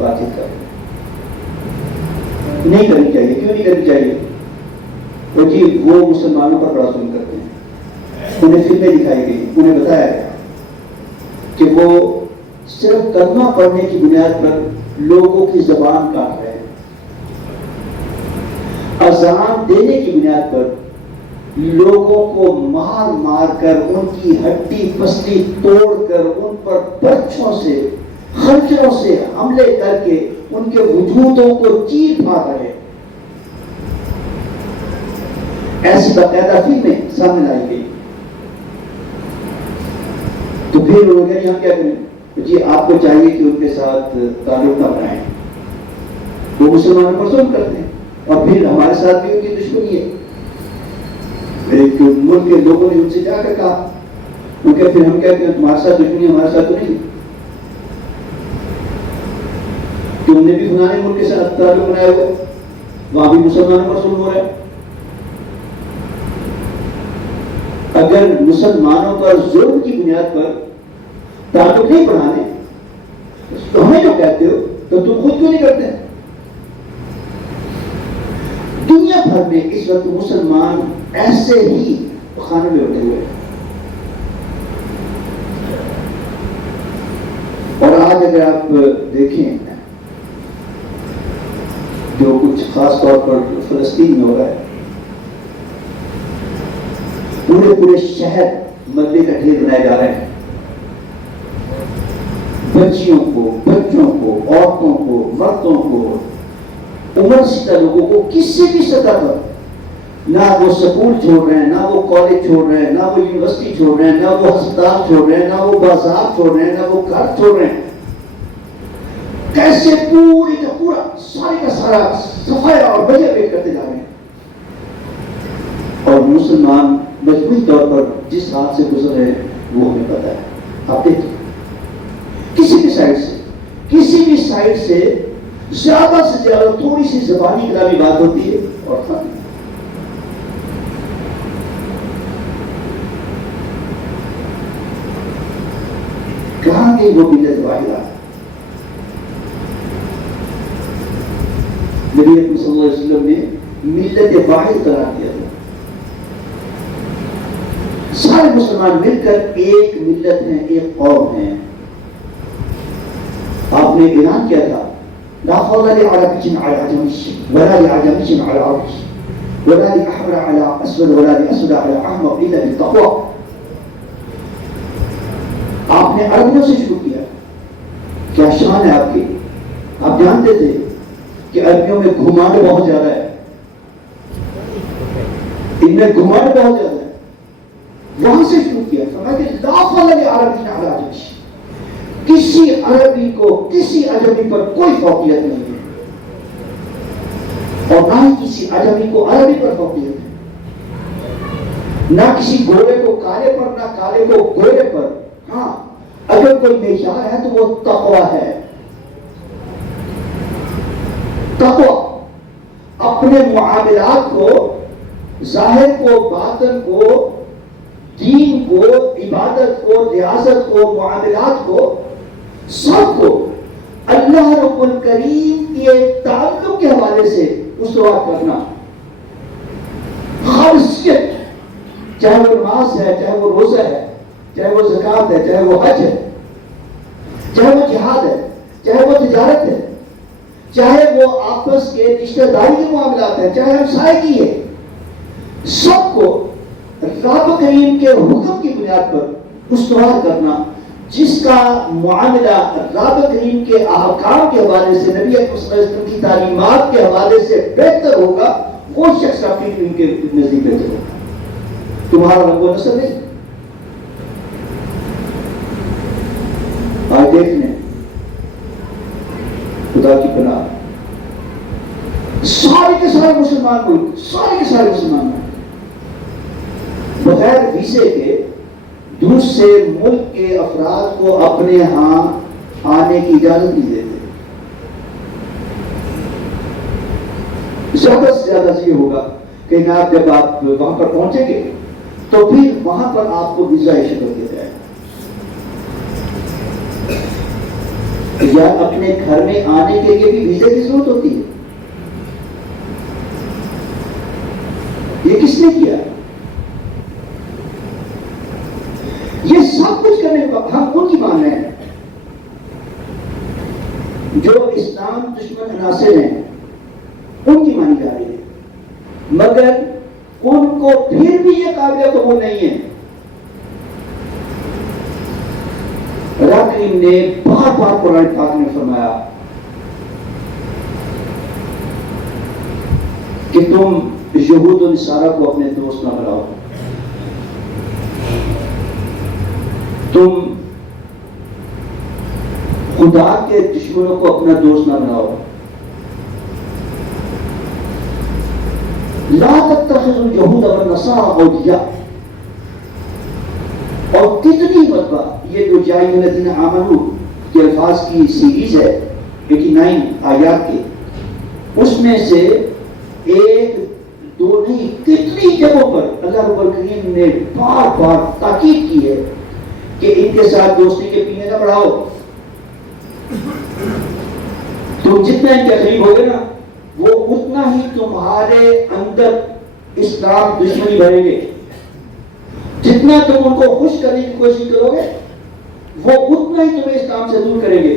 بات چیت کریں. نہیں کرنی چاہیے. کیوں نہیں کرنی چاہیے؟ وہ جی وہ مسلمانوں پر بڑا ظلم کرتے ہیں. انہیں فلمیں دکھائی گئی, انہیں بتایا گیا کہ وہ صرف کلمہ پڑھنے کی بنیاد پر لوگوں کی زبان کاٹ رہے ہیں, اذان دینے کی بنیاد پر لوگوں کو مار مار کر ان کی ہڈی پسلی توڑ کر ان پر برچھوں سے خنجروں سے حملے کر کے ان کے وجودوں کو چیر پھاڑ رہے ہیں. ایسی باقاعدہ فلمیں سامنے لائی گئی. تو پھر لوگ کہیں ہم کیا کریں؟ جی آپ کو چاہیے کہ ان کے ساتھ تعلق نہ بنائیں, وہ مسلمانوں پر ظلم کرتے ہیں اور پھر ہمارے ساتھ بھی ان کی دشمنی ہے. ملک کے لوگوں نے ان سے جا کر کہا, کیونکہ پھر ہم کہتے ہیں تمہارے ساتھ دشمنی ہمارے ساتھ تو نہیں, تم نے بھی فلانے ملک کے ساتھ تعلق بنایا ہوا ہے, وہاں بھی مسلمانوں پر ظلم ہو رہا ہے. اگر مسلمانوں پر ظلم کی بنیاد پر تعلق نہیں بڑھانے تو ہمیں جو کہتے ہو تو تم خود کیوں نہیں کرتے؟ دنیا بھر میں اس وقت مسلمان ایسے ہی خانے میں اٹھے ہوئے ہیں. اور آج اگر آپ دیکھیں جو کچھ خاص طور پر فلسطین میں ہو رہا ہے, پورے شہر ملبے کا ڈھیر بنائے جا رہے ہیں. بچیوں کو, بچوں کو, عورتوں کو, مردوں کو, عمر سیدہ لوگوں کو کسی بھی سطح پر نہ وہ سکول چھوڑ رہے ہیں, نہ وہ کالج چھوڑ رہے ہیں, نہ وہ یونیورسٹی چھوڑ رہے ہیں, نہ وہ ہسپتال چھوڑ رہے ہیں, نہ وہ بازار چھوڑ رہے ہیں, نہ وہ گھر چھوڑ رہے ہیں. کیسے پوری کا پورا سارے کا سارا صفائی اور بجے پیٹ کرتے جا رہے ہیں. اور مسلمان مجموعی طور پر جس حال سے گزر رہے ہیں وہ ہمیں پتا ہے. آپ دیکھیں کسی بھی سائڈ سے زیادہ سے زیادہ تھوڑی سی زبانی کلامی بات ہوتی ہے اور ختم. کہاں گئی وہ ملت واحدہ؟ نبی اکرم صلی اللہ علیہ وسلم نے ملت واحد قرار دیا تھا. سارے مسلمان مل کر ایک ملت ہیں, ایک قوم ہیں. آپ نے اعلان کیا تھا لا فضل لعربي على عجمي ولا لعجمي على عربي ولا لأحمر على أسود ولا لأسود على أحمر إلا بالتقوى. آپ نے عربیوں سے شروع کیا. کیا شان ہے آپ کی؟ آپ جانتے تھے کہ عربیوں میں گھمانڈ بہت زیادہ ہے, ان میں گھمانڈ بہت زیادہ ہے. وہاں سے شروع کیا. فرمایا کہ لا فضل لعربي على عجمي, کسی عربی کو کسی عجمی پر کوئی فوقیت نہیں ہے, اور نہ ہی کسی عجمی کو عربی پر فوقیت ہے. نہ کسی گورے کو کالے پر, نہ کالے کو گورے پر. ہاں اگر کوئی معیار ہے تو وہ تقویٰ ہے. تقویٰ اپنے معاملات کو, ظاہر کو, باطن کو, دین کو, عبادت کو, ریاضت کو, معاملات کو, سب کو اللہ رب الکریم کے تعلق کے حوالے سے استوار کرنا. خالصیت, چاہے وہ نماز ہے, چاہے وہ روزہ ہے, چاہے وہ زکات ہے, چاہے وہ حج ہے, چاہے وہ جہاد ہے, چاہے وہ تجارت ہے, چاہے وہ آپس کے رشتہ داری کے معاملات ہیں, چاہے ہمسائے کی ہے, سب کو رب کریم کے حکم کی بنیاد پر استوار کرنا. جس کا معاملہ رب کریم کے احکام کے حوالے سے, نبی اکرم صلی اللہ علیہ وسلم کی تعلیمات کے حوالے سے بہتر ہوگا, وہ شخص آپ کی ان کے نزدیک بہتر ہوگا. تمہارا رنگ و نسل نہیں. آج دیکھ لیں خدا کی پناہ, سارے کے سارے مسلمان ملک, سارے کے سارے مسلمان ملک بغیر ویزے کے دوسرے ملک کے افراد کو اپنے ہاں آنے کی اجازت نہیں دیتے. زیادہ سے زیادہ یہ ہوگا کہ آپ جب آپ وہاں پر پہنچیں گے تو پھر وہاں پر آپ کو ویزا ایشو کر دیا جائے گا. یا اپنے گھر میں آنے کے لیے بھی ویزے کی ضرورت ہوتی ہے؟ یہ کس نے کیا؟ یہ سب کچھ کرنے کا ہم ان کی مان رہے ہیں جو اسلام دشمن عناصر ہیں، ان کی مانی جا رہی ہے، مگر ان کو پھر بھی یہ قابل قبول نہیں ہے۔ رب کریم نے بار بار قرآن پاک میں فرمایا کہ تم یہود و نصارہ کو اپنے دوست نہ بناؤ، تم خدا کے دشمنوں کو اپنا دوست نہ بناؤ، لا تتخذوا اليہود والنصارى اولیاء۔ اور کتنی مرتبہ یہ جو یا ایھا الذین آمنوا کے الفاظ کی سیریز ہے 89 آیات کے، اس میں سے ایک دو نہیں کتنی جگہوں پر اللہ رب العالمین نے بار بار تاکید کی ہے کہ ان کے ساتھ دوستی کے پینے نہ بڑھاؤ۔ تم جتنا ان کے قریب ہوگے نا، وہ اتنا ہی تمہارے اندر اسلام دشمنی بھریں گے۔ جتنا تم ان کو خوش کرنے کی کوشش کرو گے، وہ اتنا ہی تمہیں اسلام سے دور کریں گے،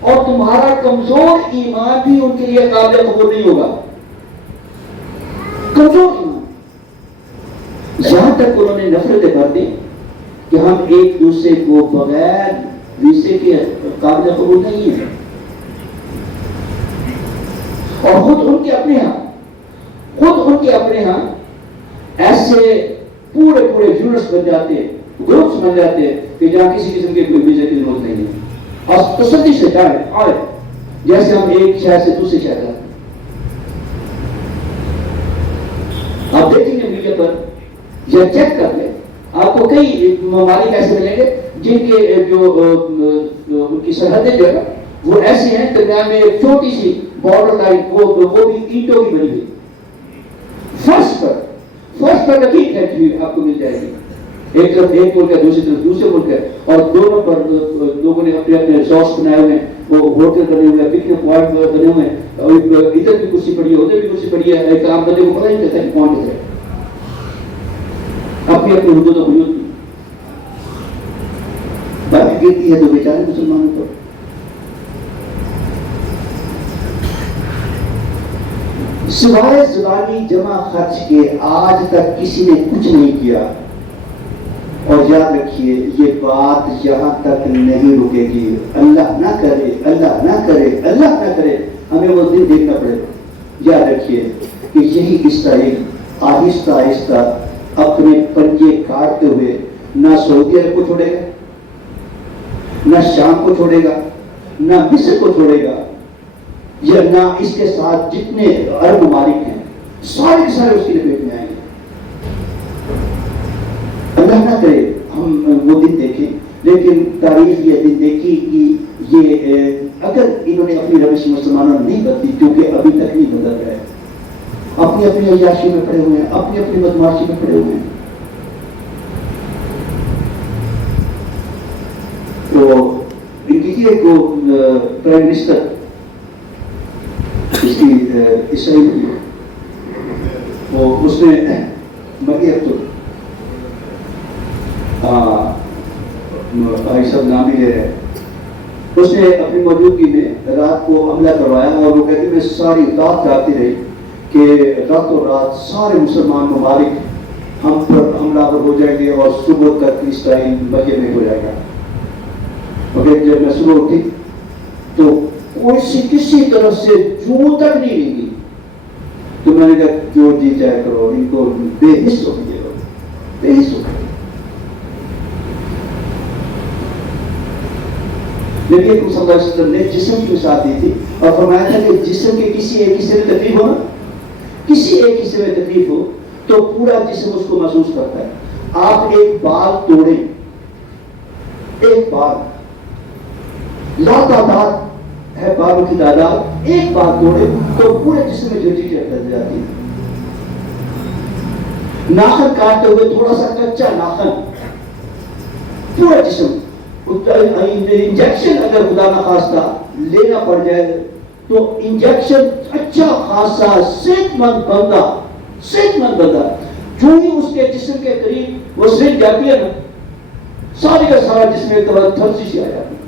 اور تمہارا کمزور ایمان بھی ان کے لیے قابل قبول نہیں ہوگا۔ کمزور ایمان، یہاں تک انہوں نے نفرتیں بھر دی کہ ہم ایک دوسرے کو بغیر ویزے کے قابل قبول نہیں ہیں، اور خود ان کے اپنے ہاں ایسے پورے یونٹس بن جاتے ہیں، گروپس بن جاتے ہیں کہ جہاں کسی قسم کے کوئی ویزے کی ضرورت نہیں ہے، اور تصدی سے جائے آئے جیسے ہم ایک شہر سے دوسرے شہر جاتے ہیں۔ آپ دیکھیں گے میڈیا پر یا چیک کر لیں، آپ کو کئی ممالک ایسے ملیں گے جن کے جو ان کی سرحدیں جو ہے وہ ایسی ہیں، درمیان میں ایک چھوٹی سی بارڈر لائن، وہ بھی اینٹوں کی بنی ہوئی، فرش پر لکیر پھینکی ہوئی آپ کو مل جائے گی، ایک طرف ایک ملک ہے، دوسری طرف دوسرے ملک ہے، اور دونوں پر لوگوں نے اپنے ریزورٹس بنائے ہوئے ہیں، وہ ہوٹل بنے ہوئے ہیں، پکنک پوائنٹ بنے ہوئے ہیں، ادھر بھی کرسی پڑی ہے ادھر بھی کرسی پڑی ہے، ایک عام بندے کو پتہ نہیں چلتا کہ کون کدھر ہے، اپنی حدود و حدود کی بات گرتی ہے تو بیچارے مسلمانوں کو۔ سوائے زبانی جمع خرچ کے آج تک کسی نے کچھ نہیں کیا، اور یاد رکھیے یہ بات یہاں تک نہیں رکے گی۔ اللہ نہ کرے، اللہ نہ کرے، اللہ نہ کرے ہمیں وہ دن دیکھنا پڑے گا۔ یاد رکھیے کہ یہی اسرائیل آہستہ آہستہ اپنے پنجے کاٹتے ہوئے نہ سعودی عرب کو چھوڑے گا، نہ شام کو چھوڑے گا، نہ مصر کو چھوڑے گا، یا نہ اس کے ساتھ جتنے عرب ممالک ہیں سارے کے سارے اس کی لپیٹ میں آئیں گے۔ اللہ نہ کرے ہم وہ دن دیکھیں، لیکن تاریخ یہ دن دیکھی کہ یہ اگر انہوں نے اپنی روش مسلمانوں نے نہیں بدلی، کیونکہ ابھی تک نہیں بدل رہے، اپنی عیاشی میں پڑے ہوئے ہیں، اپنی بدماشی میں پڑے ہوئے ہیں، تو ان کی ایک پرائم منسٹر اس کی اسرائیل کی، وہ اس نے سب نام ہی لے رہے ہیں، اس نے اپنی موجودگی میں رات کو حملہ کروایا، اور وہ کہتے میں ساری رات جاگتی رہی کہ راتوں رات سارے مسلمان ممالک ہم پر حملہ ہو جائیں گے اور صبح تک اسرائیل مکے میں ہو جائے گا۔ مگر جب میں صبح اٹھی تو کسی طرف سے جوں تک نہیں لگی، تو میں نے کہا جو جی چاہے کرو، ان کو بے حص ہو دیے، بے حص ہو۔ نبی اکرم صلی اللہ علیہ وسلم نے جسم کی مثال دی تھی اور فرمایا تھا کہ جسم کے کسی ایک حصے میں تکلیف ہو نا، کسی ایک حصے میں تکلیف ہو تو پورا جسم اس کو محسوس کرتا ہے۔ آپ ایک بال توڑیں، ایک بال لاتعداد ہے بالوں کی تعداد، ایک بال توڑے تو پورے جسم میں جھرجھری چڑھ جاتی ہے۔ ناخن کاٹتے ہوئے تھوڑا سا کچا ناخن پورا جسم انجیکشن اگر خدا نخواستہ لینا پڑ جائے تو انجیکشن اچھا خاصا صحت مند بندہ جو ہی اس کے جسم کے قریب وہ سرنج جاتی ہے نا، سارے کا سارا جسم ایک طرح تھرسی سے آ جاتی ہے.